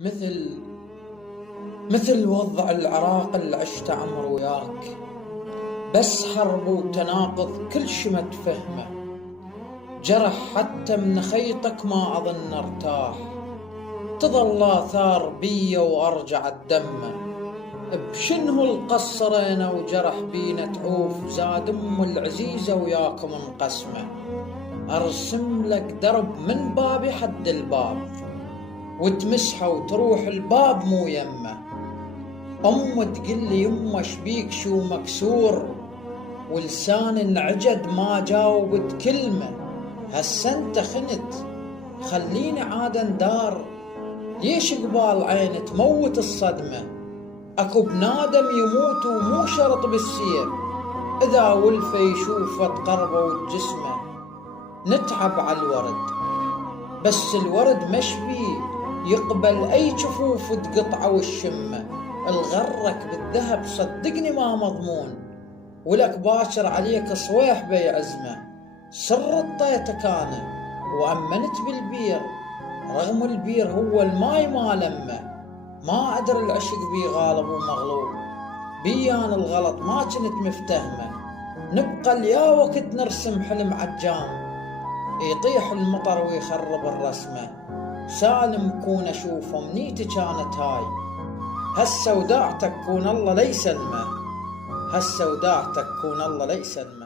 مثل وضع العراق اللي عشت عمر وياك، بس حرب وتناقض كل شي ما تفهمه. جرح حتى من خيطك ما أظن ارتاح، تظل آثار بي وأرجع الدمه. بشنه القصرين وجرح بينا تعوف، زاد أم العزيزة وياكم انقسمه. أرسم لك درب من بابي حد الباب، وتمسحه وتروح الباب مو يمه. تقل لي يمه شبيك شو مكسور، ولسان انعجد ما جاوبت كلمة. هسه انت خنت خليني عاد اندار، ليش قبال عيني تموت الصدمة؟ اكو بنادم يموت ومو شرط بالسيف، اذا ولفه يشوفه تقربه وجسمه. نتعب على الورد بس الورد مشبي يقبل اي جفوف تقطعه والشمه. الغرك بالذهب صدقني ما مضمون، ولك باشر عليك صويح بيعزمه. سر الطيتك انا وامنت بالبير، رغم البير هو الماي ما لمه. ما ادري العشق بي غالب ومغلوب، بيان الغلط ما كنت مفتهمه. نبقى ليا وقت نرسم حلم عجام، يطيح المطر ويخرب الرسمه. سالم كون اشوفه منيتي كانت هاي، هسه وداعتك كون الله ليس المه.